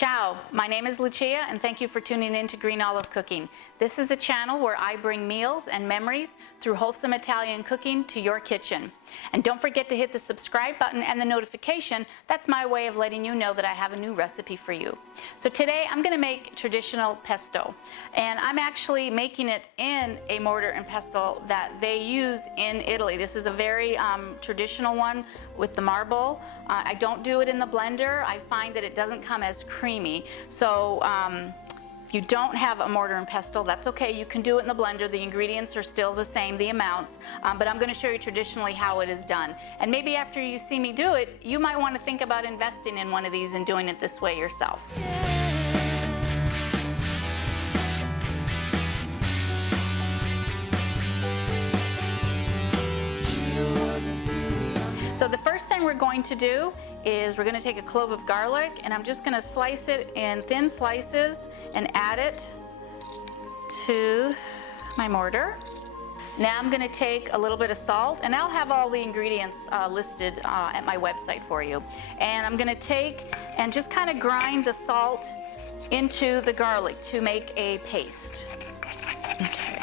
Ciao, my name is Lucia and thank you for tuning in to GreenOlive Cooking. This is a channel where I bring meals and memories through wholesome Italian cooking to your kitchen. And don't forget to hit the subscribe button and the notification. That's my way of letting you know that I have a new recipe for you. So today I'm going to make traditional pesto. And I'm actually making it in a mortar and pestle that they use in Italy. This is a very traditional one with the marble. I don't do it in the blender. I find that it doesn't come as creamy. So if you don't have a mortar and pestle, that's okay. You can do it in the blender. The ingredients are still the same, the amounts, but I'm going to show you traditionally how it is done. And maybe after you see me do it, you might want to think about investing in one of these and doing it this way yourself. So the first thing we're going to do is we're going to take a clove of garlic and I'm just going to slice it in thin slices and add it to my mortar. Now I'm going to take a little bit of salt, and I'll have all the ingredients listed at my website for you. And I'm going to take and just kind of grind the salt into the garlic to make a paste. Okay.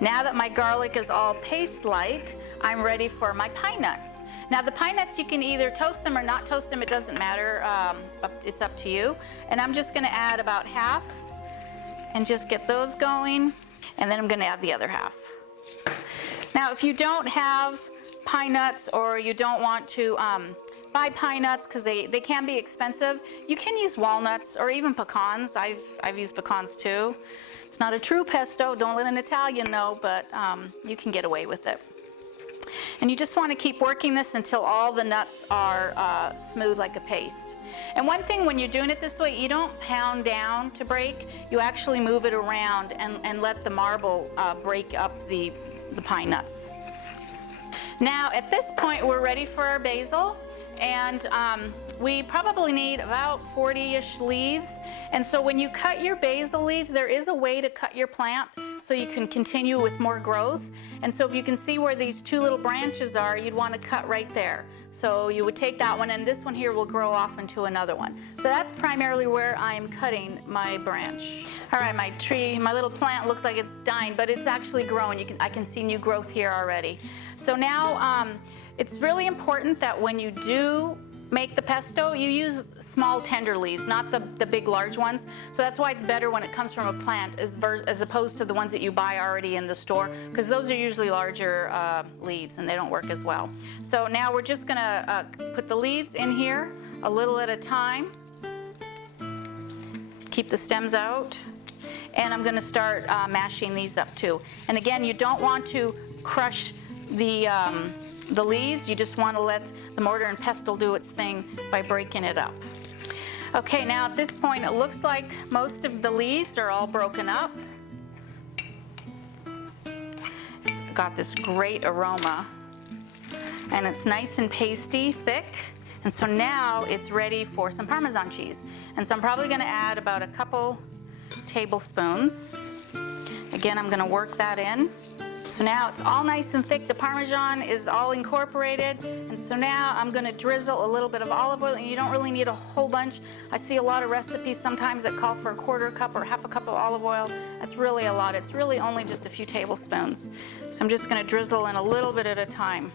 Now that my garlic is all paste-like, I'm ready for my pine nuts. Now the pine nuts, you can either toast them or not toast them, it doesn't matter, it's up to you. And I'm just going to add about half and just get those going, and then I'm going to add the other half. Now if you don't have pine nuts or you don't want to buy pine nuts because they can be expensive, you can use walnuts or even pecans. I've used pecans too. It's not a true pesto, don't let an Italian know, but you can get away with it. And you just want to keep working this until all the nuts are smooth like a paste. And one thing when you're doing it this way, you don't pound down to break, you actually move it around and let the marble break up the pine nuts. Now at this point we're ready for our basil, and we probably need about 40-ish leaves. And so when you cut your basil leaves, there is a way to cut your plant so you can continue with more growth. And so if you can see where these two little branches are, you'd want to cut right there. So you would take that one, and this one here will grow off into another one. So that's primarily where I'm cutting my branch. All right, my tree, my little plant looks like it's dying, but it's actually growing. I can see new growth here already. So now it's really important that when you do make the pesto, you use small tender leaves, not the big large ones. So that's why it's better when it comes from a plant as opposed to the ones that you buy already in the store, because those are usually larger leaves and they don't work as well. So now we're just gonna put the leaves in here a little at a time. Keep the stems out. And I'm gonna start mashing these up too. And again, you don't want to crush the leaves, you just want to let the mortar and pestle do its thing by breaking it up. Okay, now at this point it looks like most of the leaves are all broken up. It's got this great aroma and it's nice and pasty, thick. And so now it's ready for some Parmesan cheese. And so I'm probably going to add about a couple tablespoons. Again, I'm going to work that in. So now it's all nice and thick. The Parmesan is all incorporated. And so now I'm going to drizzle a little bit of olive oil. And you don't really need a whole bunch. I see a lot of recipes sometimes that call for a quarter cup or half a cup of olive oil. That's really a lot. It's really only just a few tablespoons. So I'm just going to drizzle in a little bit at a time.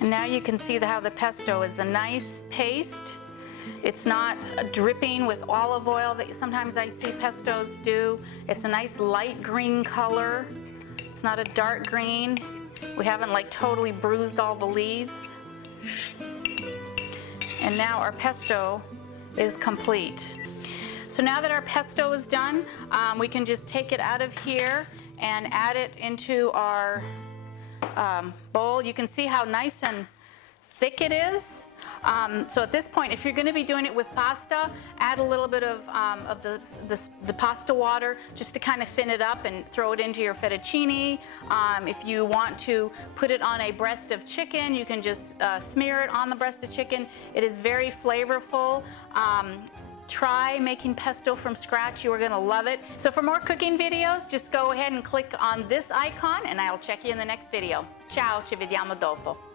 And now you can see how the pesto is a nice paste. It's not dripping with olive oil that sometimes I see pestos do. It's a nice light green color. It's not a dark green. We haven't like totally bruised all the leaves. And now our pesto is complete. So now that our pesto is done, we can just take it out of here and add it into our bowl. You can see how nice and thick it is. So at this point, if you're going to be doing it with pasta, add a little bit of the pasta water just to kind of thin it up and throw it into your fettuccine. If you want to put it on a breast of chicken, you can just smear it on the breast of chicken. It is very flavorful. Try making pesto from scratch. You are going to love it. So for more cooking videos, just go ahead and click on this icon and I'll check you in the next video. Ciao, ci vediamo dopo.